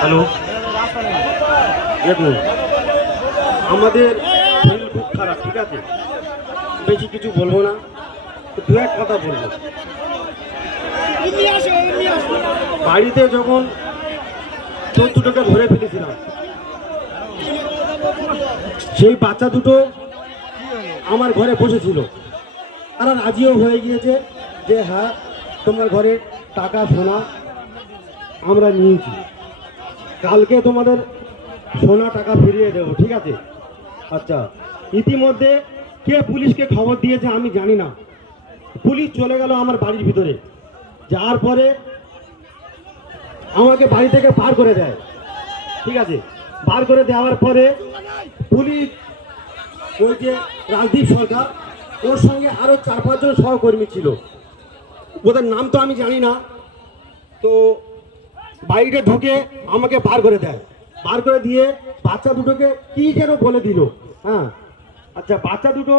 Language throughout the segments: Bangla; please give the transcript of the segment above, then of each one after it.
হ্যালো, দেখুন আমাদের শরীর খুব খারাপ, ঠিক আছে, বেশি কিছু বলবো না, দু এক কথা বলবো। বাড়িতে যখন দুটোকে ধরে ফেলেছিলাম, সেই বাচ্চা দুটো আমার ঘরে বসেছিল, তারা রাজিও হয়ে গিয়েছে যে হ্যাঁ তোমার ঘরে টাকা সোনা আমরা নিয়েছি, কালকে তোমাদের সোনা টাকা ফিরিয়ে দেবো, ঠিক আছে। আচ্ছা, ইতিমধ্যে কে পুলিশকে খবর দিয়েছে আমি জানি না, পুলিশ চলে গেল আমার বাড়ির ভিতরে, যাওয়ার পরে আমাকে বাড়ি থেকে বার করে দেয়, ঠিক আছে। বার করে দেওয়ার পরে পুলিশ, ওই যে রাজদীপ সরকার, ওর সঙ্গে আরো 4-5 জন সহকর্মী ছিল, ওদের নাম তো আমি জানি না, তো বাড়িতে ঢুকে আমাকে বার করে দেয়, বার করে দিয়ে বাচ্চা দুটোকে কি যেন বলে দিল। হ্যাঁ, আচ্ছা, বাচ্চা দুটো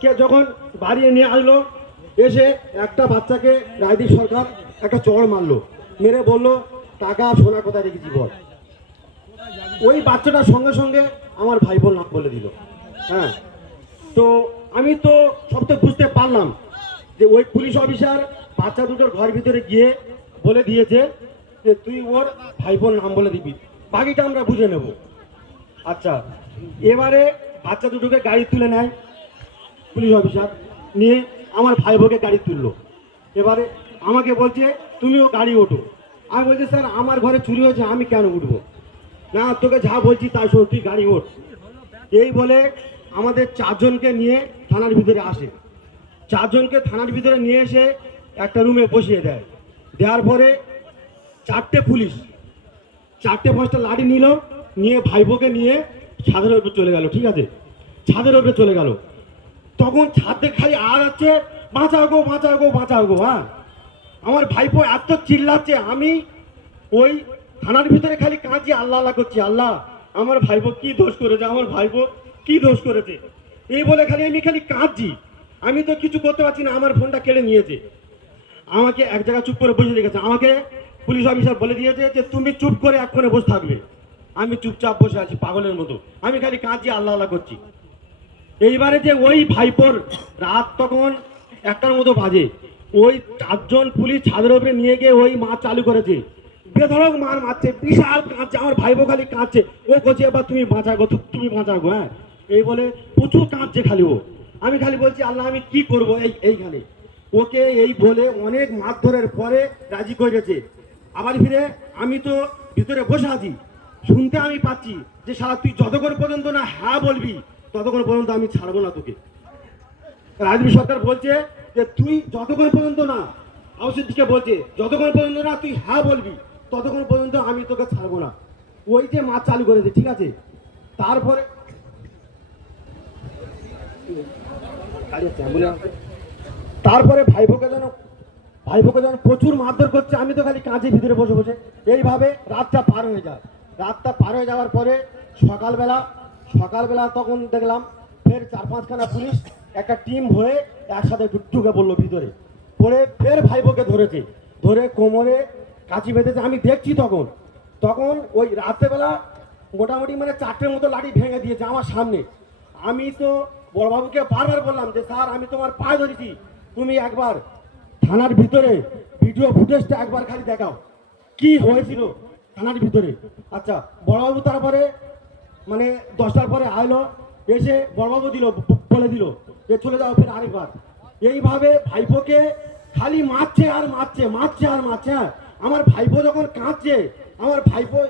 কে যখন বাড়ি নিয়ে আসলো, এসে একটা বাচ্চাকে রাজদীপ সরকার একটা চড় মারলো, মেরে বললো টাকা সোনা কোথায় রেখেছি বল। ওই বাচ্চাটার সঙ্গে সঙ্গে আমার ভাইবোন নাম বলে দিল। হ্যাঁ, তো আমি তো সব তো বুঝতে পারলাম যে ওই পুলিশ অফিসার বাচ্চা দুটোর ঘর ভিতরে গিয়ে বলে দিয়েছে যে তুই ওর ভাইবোন নাম বলে দিবি, বাকিটা আমরা বুঝে নেব। আচ্ছা, এবারে বাচ্চা দুটোকে গাড়ি তুলে নেয় পুলিশ অফিসার, নিয়ে আমার ভাইবোকে গাড়ি তুললো। এবারে আমাকে বলছে তুমিও গাড়ি ওঠো। আমি বলছি স্যার আমার ঘরে চুরি হয়েছে, আমি কেন উঠবো না, তোকে যা বলছি তাই শোন, তুই গাড়ি ওঠ। এই বলে আমাদের 4 জনকে নিয়ে থানার ভিতরে আসে, 4 জনকে থানার ভিতরে নিয়ে এসে একটা রুমে বসিয়ে দেয়। দেওয়ার পরে 4টে পুলিশ 4-5টা লাঠি নিল, নিয়ে ভাইবোকে নিয়ে ছাদের উপরে চলে গেল, ঠিক আছে, ছাদের উপরে চলে গেল। তখন ছাদে খালি আওয়াজ হচ্ছে বাঁচাও গো বাঁচাও গো বাঁচাও গো। হ্যাঁ, আমার ভাইপো এত চিল্লাচ্ছে, আমি ওই থানার ভিতরে খালি কাঁদছি, আল্লাহ আল্লাহ করছি, আল্লাহ আমার ভাইপো কি দোষ করেছে, আমার ভাইপো কি দোষ করেছে, এই বলে খালি আমি কাঁদছি। আমি তো কিছু করতে পারছি না, আমার ফোনটা কেড়ে নিয়েছে, আমাকে এক জায়গায় চুপ করে বসে রেখেছে। আমাকে পুলিশ অফিসার বলে দিয়েছে যে তুমি চুপ করে এক্ষণে বসে থাকবে। আমি চুপচাপ বসে আছি পাগলের মতো, আমি খালি কাঁদছি, আল্লাহ আল্লাহ করছি। এইবারে যে ওই ভাইপোর রাত তখন 1টার মতো বাজে, ওই 4 জন পুলিশ ছাদের উপরে নিয়ে গিয়ে ওই মাছ চালু করেছে, বেধড়ক মার মারছে, বিশাল কাঁদছে, আমার ভাইপো খালি কাঁদছে, ও করছে এবার তুমি বাঁচাগো, তুমি বাঁচাগো। হ্যাঁ, এই বলে প্রচুর কাঁদছে খালি ও। আমি খালি বলছি আল্লাহ আমি কি করবো এইখানে। ওকে এই বলে অনেক মারধরের পরে রাজি করেছে। আবার ফিরে আমি তো ভিতরে বসে আছি, শুনতে আমি পাচ্ছি যে শালা তুই যতক্ষণ পর্যন্ত না হ্যাঁ বলবি ততক্ষণ পর্যন্ত আমি ছাড়বো না তোকে। রাজদীপ সরকার বলছে যে তুই যতক্ষণ পর্যন্ত না, আউসিদিকে বলছে যতক্ষণ পর্যন্ত না তুই হ্যাঁ বলবি ততক্ষণ পর্যন্ত আমি তোকে ছাড়বো না। ওই যে মাছ চালু করেছে, ঠিক আছে। তারপরে ভাইপোকে যেন প্রচুর মারধর করছে, আমি তো খালি কাঁচে ভিতরে বসে বসে। এইভাবে রাতটা পার হয়ে যায়। রাতটা পার হয়ে যাওয়ার পরে সকালবেলা তখন দেখলাম ফের 4-5খানা পুলিশ একটা টিম হয়ে একসাথে ঢুকে পড়লো ভিতরে, পড়ে ফের ভাইপোকে ধরেছে, ধরে কোমরে কাঁচি বেঁধেছে। আমি দেখছি তখন ওই রাত্রেবেলা মোটামুটি 4টের মতো লাঠি ভেঙে দিয়েছে আমার সামনে। আমি তো বড়বাবুকে বারবার বললাম যে স্যার আমি তোমার পায়ে ধরেছি, তুমি একবার থানার ভিতরে ভিডিও ফুটেজটা একবার খালি দেখাও কি হয়েছিল থানার ভিতরে। আচ্ছা, বড়বাবু তারপরে 10টার পরে আইলো, এসে বড়বাবু বলে দিল যে চলে যাও ফের আরেকবার। এইভাবে ভাইপোকে খালি মারছে আর মারছে, মারছে আর মারছে। হ্যাঁ, আমার ভাইপো যখন কাঁদছে, আমার ভাইপো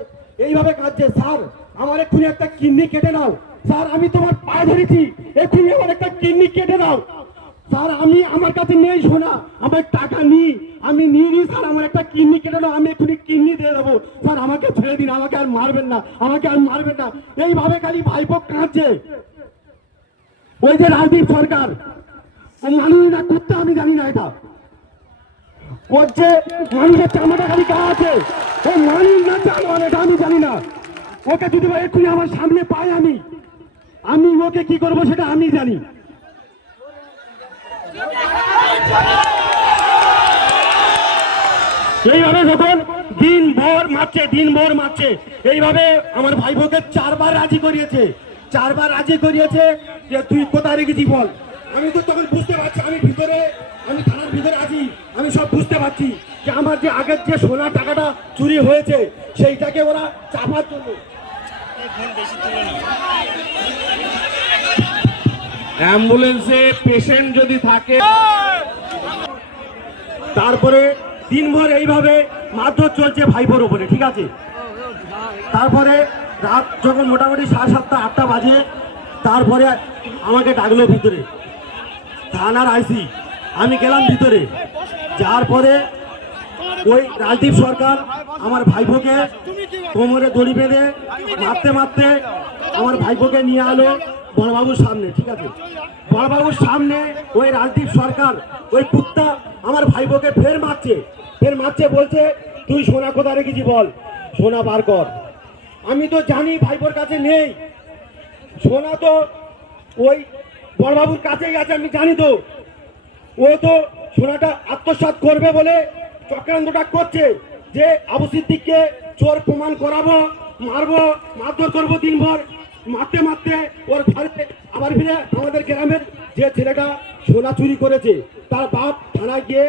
এইভাবে কাঁদছে, স্যার আমার এক্ষুনি একটা কিডনি কেটে নাও, স্যার আমি তোমার পায়ে ধরেছি, এক্ষুনি আমার একটা কিডনি কেটে নাও, স্যার আমি আমার কাছে নেই সোনা, আমার টাকা আমি নিয়ে নিই, স্যার আমার একটা কিডনি কেটে নাও, আমি এক্ষুনি কিডনি দিয়ে দেবো, স্যার আমাকে ছেড়ে দিন, আমাকে আর মারবেন না, আমাকে আর মারবেন না। এইভাবে খালি ভাইপো কাঁদছে। ওই যে রাজদীপ সরকার মানুষটা করতে আমি জানি না, এটা করছে মানুষের চামড়া খালি কা আছে, ও মানুষ না জানোয়ার এটা আমি জানি না। ওকে যদি এক্ষুনি আমার সামনে পাই আমি ওকে কি করবো সেটা আমি জানি। এইভাবে যখন দিনভর মারছে এইভাবে আমার ভাইপোকে 4 বার রাজি করিয়েছে যে তুই কোথায় রেখেছি বল। আমি তো তখন বুঝতে পারছি আমি থানার ভিতরে আছি, আমি সব বুঝতে পারছি যে আমার যে আগের যে সোনার টাকাটা চুরি হয়েছে সেইটাকে ওরা চাপার জন্য। অ্যাম্বুলেন্সে পেশেন্ট যদি থাকে, তারপরে দিনভর এইভাবে মারধর চলছে ভাইপোর উপরে, ঠিক আছে। তারপরে রাত যখন মোটামুটি 7:30 8টা বাজে, তারপরে আমাকে ডাকলো ভিতরে থানার আইসি। আমি গেলাম ভিতরে, যাওয়ার পরে ওই রাজদীপ সরকার আমার ভাইপোকে কোমরে দড়ি বেঁধে মারতে আমার ভাইপোকে নিয়ে আলো বড়বাবুর সামনে, ঠিক আছে। বড়বাবুর সামনে ওই রাজদীপ সরকার ওই কুত্তা আমার ভাইপোকে ফের মারছে, বলছে তুই সোনা কোথায় রেখেছি বল, সোনা বার কর। আমি তো জানি ভাইপোর কাছে নেই সোনা, তো ওই বড়বাবুর কাছেই আছে, আমি জানি তো। ও তো সোনাটা আত্মসাৎ করবে বলে চক্রান্তটা করছে যে আবু সিদ্দিককে চোর প্রমাণ করাবো, মারবো, মারধর করবো দিনভর। মারতে ওর ঘরে আবার ফিরে আমাদের গ্রামের যে ছেলেটা সোনা চুরি করেছে তার বাপ থানায় গিয়ে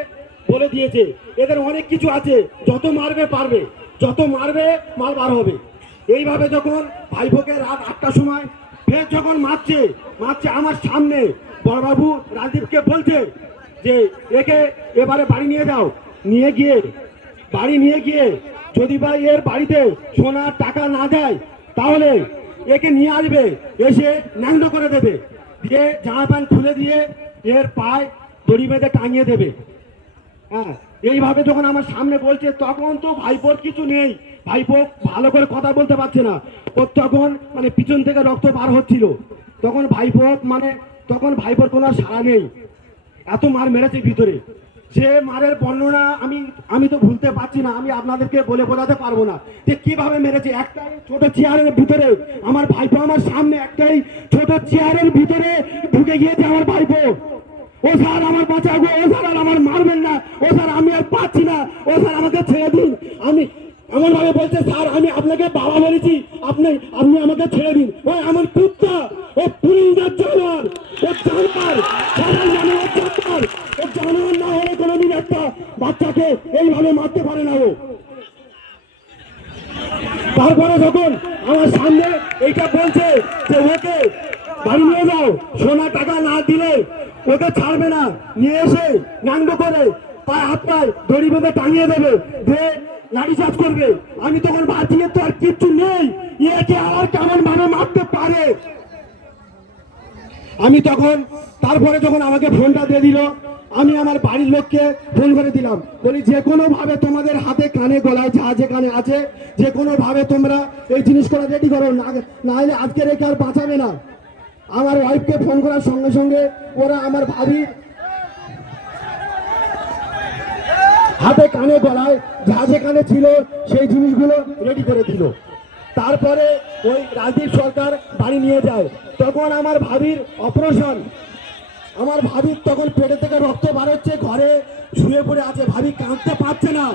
বলে দিয়েছে এদের অনেক কিছু আছে, যত মারবে পারবে, যত মারবে মাল বার হবে। এইভাবে যখন ভাইপোকে রাত 8টার সময় ফের যখন মারছে আমার সামনে, বড়বাবু রাজদীপকে বলছে যে একে এবারে বাড়ি নিয়ে যাও, বাড়ি নিয়ে গিয়ে যদি ভাই এর বাড়িতে সোনার টাকা না দেয় তাহলে একে নিয়ে আসবে, এসে ন্যাংটো করে দেবে, দিয়ে জামা প্যান্ট খুলে দিয়ে এর পায়ে দড়ি বেঁধে টাঙিয়ে দেবে। হ্যাঁ, এইভাবে যখন আমার সামনে বলছে তখন তো ভাইপোর কিছু নেই, ভাইপো ভালো করে কথা বলতে পারছে না। ওর তখন মানে পিছন থেকে রক্ত বার হচ্ছিল, তখন ভাইপোর কোনো সাড়া নেই। এত মার মেরেছে ভিতরে, সে মারের বর্ণনা আমি তো ভুলতে পারছি না, আমি আপনাদেরকে বলে বোঝাতে পারবো না যে কিভাবে মেরেছে। একটাই ছোট চেয়ারের ভিতরে আমার ভাইপো আমার সামনে একটাই ছোট চেয়ারের ভিতরে ঢুকে গিয়েছে আমার ভাইপো। ও স্যার আমার বাঁচাবো, ও স্যার আর আমার মারবেন না, ও স্যার আমি আর পাচ্ছি না, ও স্যার আমাকে ছেড়ে দিন। আমি এমন ভাবে বলছে স্যার আমি আপনাকে বাবা বলেছি, আপনি আমাকে ছেড়ে দিন। ওই আমার কুত্তা, ও পুলিশের জানোয়ার, ও জানোয়ার, সবাই জানে ও জানোয়ার। ও জানোয়ার না হলে কোনোদিন একটা বাচ্চাকে এইভাবে মারতে পারে না ও। তারপরে যখন আমার সামনে এইটা বলছে যে ওকে বাড়ি নিয়ে যাও, সোনা টাকা না দিলে ওকে ছাড়বে না, নিয়ে এসে ন্যাংটো করে পায়ে হাত পায়ে দড়ি বেঁধে টাঙিয়ে দেবে, দিয়ে লাঠি চার্জ করবে। আমি তখন ভাবছি তো আর কিচ্ছু নেই, একে আর কেমন ভাবে মারতে পারে। আমি তখন তারপরে যখন আমাকে ফোনটা দিয়ে দিল, আমি আমার বাড়ির লোককে ফোন করে দিলাম, বলি যে কোনো ভাবে তোমাদের হাতে কানে গলায় যা যেখানে আছে যে কোনো ভাবে তোমরা এই জিনিসগুলো রেডি করো, না হলে আজকে রেখে আর বাঁচাবে না। আমার ওয়াইফকে ফোন করার সঙ্গে সঙ্গে ওরা আমার ভাবির হাতে কানে গলায় যা যেখানে ছিল সেই জিনিসগুলো রেডি করে দিল। তারপরে ওই রাজদীপ সরকার বাড়ি নিয়ে যায়। তখন আমার ভাবির অপারেশন, আমার ভাবির তখন পেটে থেকে রক্ত বার হচ্ছে, ঘরে শুয়ে পড়ে আছে, ভাবি কাঁদতে পারছে না।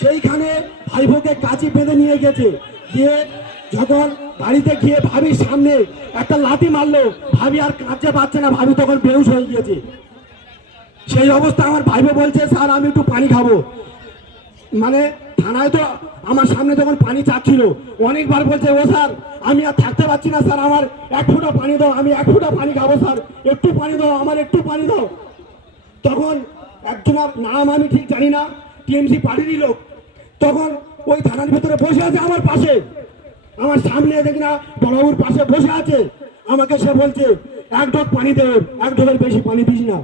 সেইখানে ভাইপোকে কাঁচি বেঁধে নিয়ে গেছে, গিয়ে যখন বাড়িতে গিয়ে ভাবির সামনে একটা লাথি মারলো, ভাবি আর কাঁদতে পারছে না, ভাবি তখন বেহুশ হয়ে গিয়েছে। সেই অবস্থা আমার ভাইপো বলছে স্যার আমি একটু পানি খাবো, মানে থানায় তো আমার সামনে যখন পানি চাচ্ছিল অনেকবার বলছে ও স্যার আমি আর থাকতে পারছি না স্যার, আমার 1 ফোঁটা পানি দাও, আমি 1 ফোঁটা পানি খাবো স্যার, একটু পানি দাও, আমার একটু পানি দাও। তখন একজনের নাম আমি ঠিক জানি না, টিএমসি পার্টিরই লোক, তখন ওই থানার ভিতরে বসে আছে আমার পাশে, আমার সামনে দেখি না বড়বাবুর পাশে বসে আছে। আমাকে সে বলছে 1 ঢোক পানি দেবে, 1 ঢোকের বেশি পানি দিস না।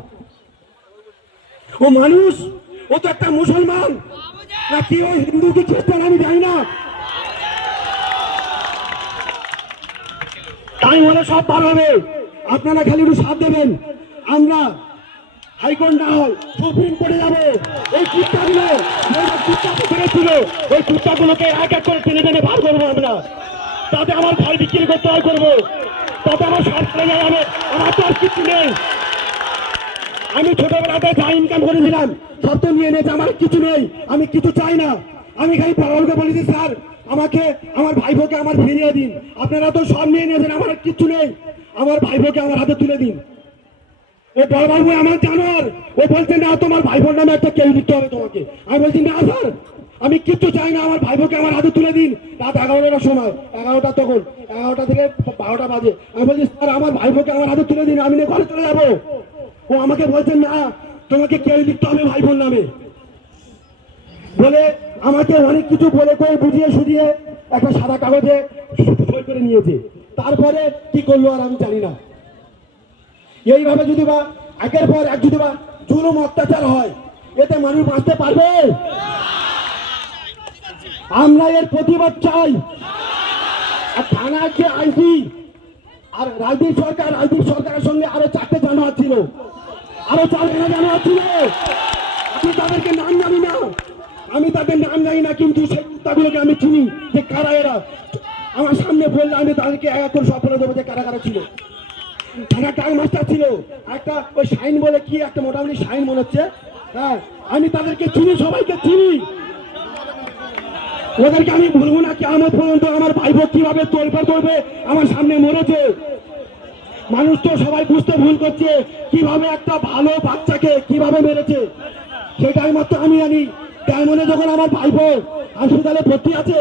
ও মানুষ, ও তো একটা মুসলমান নাকি ও হিন্দু কি খ্রিস্টান আমি জানি না, তাই বলে সব ভালো হবে। আপনারা খালি একটু সাথ দেবেন, আমরা হাইকোর্ট না হয় সুপ্রিম কোর্টে যাবো। এই কুত্তাগুলো কুত্তাকে ফেরেছিল, ওই কুত্তাগুলোকে এক এক করে টেনে টেনে বার করবো আমরা, তাতে আমার ঘর বিক্রি করতে হয় করবো, তাতে আমার সব চলে যাবে, আমার তো আর কিছু নেই। আমি ছোটবেলাতে যা ইনকাম করেছিলাম সব তো নিয়ে নিয়েছে, আমার কিছু নেই, আমি কিছু চাই না। আমি খালি বাবাকে বলেছি স্যার আমাকে আমার ভাইপোকে আমার ফিরিয়ে দিন, আপনারা তো সব নিয়ে নিয়েছেন, আমার আর কিচ্ছু নেই, আমার ভাইপোকে আমার হাতে তুলে দিন। ও বড়বাবু আমার জানোয়ার, ও বলছে না তোমার ভাইপোর নামে একটা কেউ দিতে হবে তোমাকে। আমি বলছি না স্যার আমি কিচ্ছু চাই না, আমার ভাইপোকে আমার হাতে তুলে দিন। রাত 11টার সময়, 11টা তখন 11টা থেকে 12টা বাজে। আমি বলছি স্যার আমার ভাইপোকে আমার হাতে তুলে দিন, আমি নিয়ে ঘরে চলে যাবো। ও আমাকে বলছে না তোমাকে কেউ লিখতে হবে ভাইপোর নামে বলে, আমাকে অনেক কিছু বলে করে বুঝিয়ে সুঝিয়ে একটা সাদা কাগজে সই করে নিয়েছে। তারপরে কি করলো আর আমি জানি না। এইভাবে যদি বা একের পর এক যদি বা জুলুম অত্যাচার হয়, এতে মানুষ বাঁচতে পারবে? আমরা এর প্রতিবাদ চাই। আর থানার যে আইসি আর রাজদীপ সরকারের সঙ্গে আরো 4টে জানোয়ার ছিল, আরো 4খানা জানোয়ার ছিল। আমি তাদেরকে নাম জানি না, আমি তাদের নাম জানি না, কিন্তু সেই কুত্তাগুলোকে আমি চিনি যে কারা এরা। আমার সামনে বললে আমি তাদেরকে এক করে সব বলে দেবো যে কারা কারা ছিল। থানা টাইম মাস্টার ছিল একটা, ওই শাইন বলে কি একটা, মোটামুটি শাইন মনে হচ্ছে। হ্যাঁ আমি তাদেরকে চিনি, সবাইকে চিনি। ওদেরকে আমি বলবো না কিয়ামত পর্যন্ত আমার ভাইপো কিভাবে তোলপাড় করবে আমার সামনে মরেছে। মানুষ তো সবাই বুঝতে ভুল করছে কিভাবে একটা ভালো বাচ্চাকে কিভাবে মেরেছে, সেটাই মাত্র আমি জানি। তেমনে যখন আমার ভাইপো হাসপাতালে ভর্তি আছে,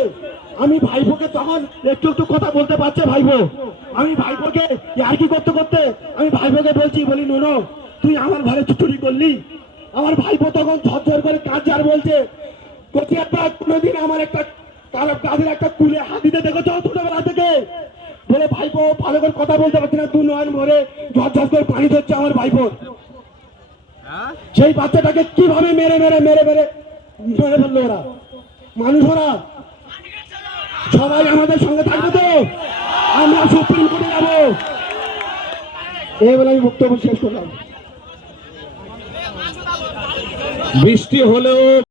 আমি ভাইপোকে তখন একটু একটু কথা বলতে পারছে ভাইপো। আমি ভাইপোকে আর কি করতে করতে আমি ভাইপোকে বলি নো তুই আমার ঘরে চুরি করলি। আমার ভাইপো তখন ঝরঝর করে কাঁদছে আর বলছে কোচিয়ারটা কোনোদিন আমার একটা কাঁধের একটা কুলে হাত দিতে দেখেছ ছোটবেলা থেকে? বলে ভাইপো ভালো করে কথা বলতে পারছি না, 2 নয়ন ভরে ঝরঝর করে পানি ধরছে আমার ভাইপো। সেই বাচ্চাটাকে কিভাবে মেরে ফেললো ওরা। মানুষ ওরা সবাই আমাদের সঙ্গে থাকবে তো, আমরা সুপ্রিম কোর্টে যাবো। এই বলে আমি বক্তব্য শেষ করলাম। বৃষ্টি হলেও